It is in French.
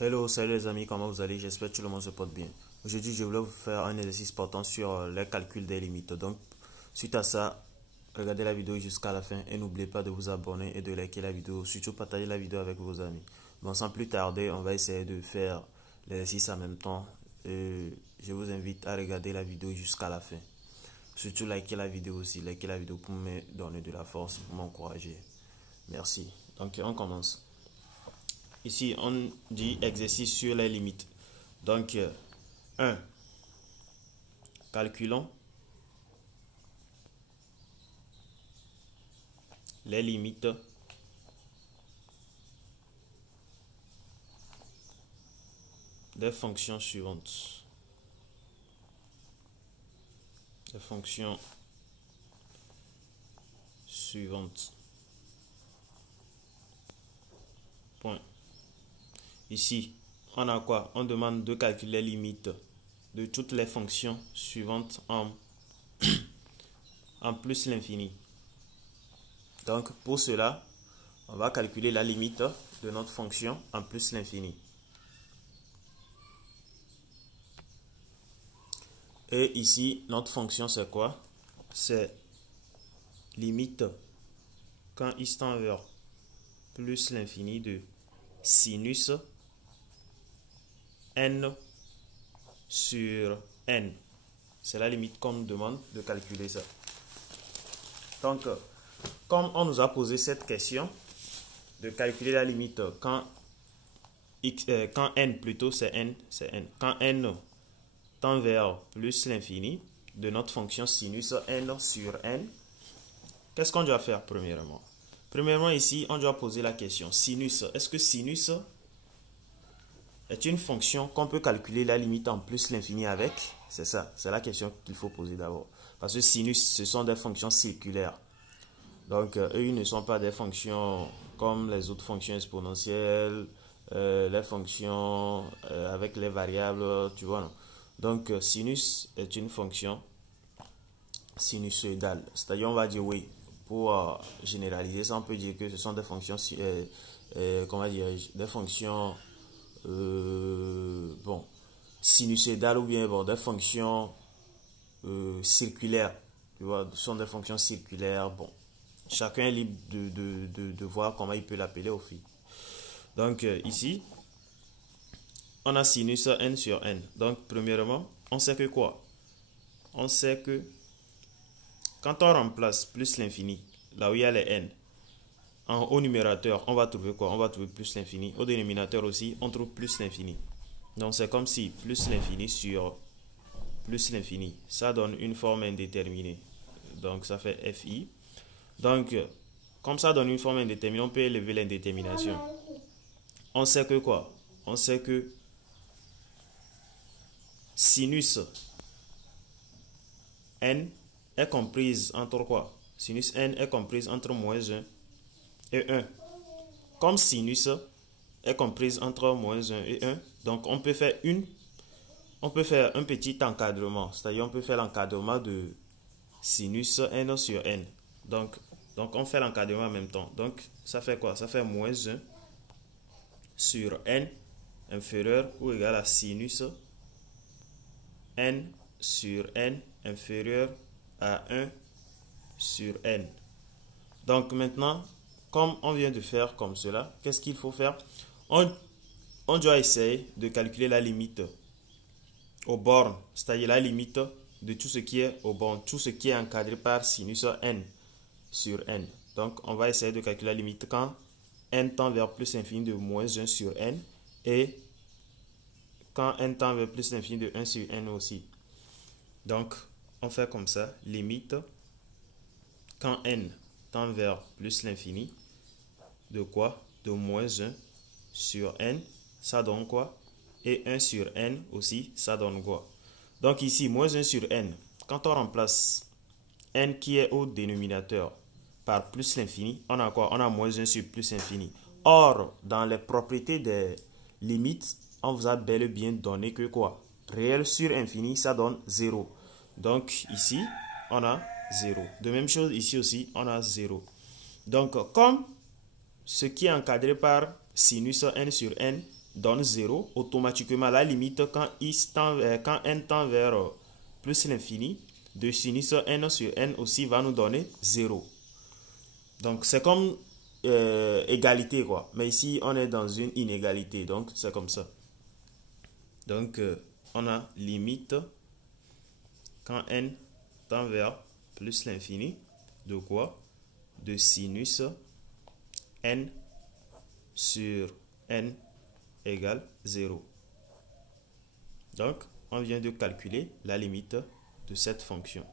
Hello, salut les amis, comment vous allez? J'espère que tout le monde se porte bien. Aujourd'hui, je voulais vous faire un exercice portant sur les calculs des limites. Donc, suite à ça, regardez la vidéo jusqu'à la fin et n'oubliez pas de vous abonner et de liker la vidéo. Surtout, partagez la vidéo avec vos amis. Bon, sans plus tarder, on va essayer de faire l'exercice en même temps. Je vous invite à regarder la vidéo jusqu'à la fin. Surtout, likez la vidéo aussi. Likez la vidéo pour me donner de la force, pour m'encourager. Merci. Donc, on commence. Ici, on dit exercice sur les limites. Donc, 1. Calculons les limites des fonctions suivantes. Les fonctions suivantes. Point. Ici, on a quoi? On demande de calculer les limites de toutes les fonctions suivantes en plus l'infini. Donc, pour cela, on va calculer la limite de notre fonction en plus l'infini. Et ici, notre fonction, c'est quoi? C'est limite quand il tend vers plus l'infini de sinus n sur n. C'est la limite qu'on nous demande de calculer ça. Donc, comme on nous a posé cette question de calculer la limite quand n plutôt c'est n, quand n tend vers plus l'infini de notre fonction sinus n sur n, qu'est-ce qu'on doit faire premièrement? Premièrement, ici, on doit poser la question sinus. Est-ce que sinus est une fonction qu'on peut calculer la limite en plus l'infini avec? C'est ça, c'est la question qu'il faut poser d'abord. Parce que sinus, ce sont des fonctions circulaires. Donc, eux, ils ne sont pas des fonctions comme les autres fonctions exponentielles, les fonctions avec les variables, tu vois, non? Donc, sinus est une fonction sinusoïdale. C'est-à-dire, on va dire oui. Pour généraliser ça, on peut dire que ce sont des fonctions, comment dire, des fonctions bon, sinusoïdales ou bien bon, des fonctions circulaires. Tu vois, ce sont des fonctions circulaires. Bon, chacun est libre de voir comment il peut l'appeler au fil. Donc, ici, on a sinus n sur n. Donc, premièrement, on sait que quoi? On sait que quand on remplace plus l'infini, là où il y a les n, au numérateur, on va trouver quoi? On va trouver plus l'infini. Au dénominateur aussi, on trouve plus l'infini. Donc, c'est comme si plus l'infini sur plus l'infini, ça donne une forme indéterminée. Donc, ça fait fi. Donc, comme ça donne une forme indéterminée, on peut élever l'indétermination. On sait que quoi? On sait que sinus n est comprise entre quoi? Sinus n est comprise entre moins 1 et 1. Comme sinus est comprise entre moins 1 et 1, donc on peut faire un petit encadrement. C'est-à-dire on peut faire l'encadrement de sinus n sur n. Donc on fait l'encadrement en même temps. Donc ça fait quoi? Ça fait moins 1 sur n inférieur ou égal à sinus n sur n inférieur à 1 sur n. Donc maintenant, comme on vient de faire comme cela, qu'est-ce qu'il faut faire? On doit essayer de calculer la limite aux bornes, c'est-à-dire la limite de tout ce qui est aux bornes, tout ce qui est encadré par sinus n sur n. Donc on va essayer de calculer la limite quand n tend vers plus l'infini de moins 1 sur n et quand n tend vers plus l'infini de 1 sur n aussi. Donc on fait comme ça, limite quand n tend vers plus l'infini de quoi? De moins 1 sur n, ça donne quoi? Et 1 sur n aussi, ça donne quoi? Donc ici, moins 1 sur n, quand on remplace n qui est au dénominateur par plus l'infini, on a quoi? On a moins 1 sur plus l'infini. Or, dans les propriétés des limites, on vous a bel et bien donné que quoi? Réel sur infini, ça donne 0. Donc ici, on a 0. De même chose, ici aussi, on a 0. Donc, comme ce qui est encadré par sinus n sur n donne 0, automatiquement, à la limite, quand n tend vers plus l'infini, de sinus n sur n aussi va nous donner 0. Donc, c'est comme égalité, quoi. Mais ici, on est dans une inégalité. Donc, c'est comme ça. Donc, on a limite quand n tend vers plus l'infini de quoi? De sinus n sur n égale 0. Donc, on vient de calculer la limite de cette fonction.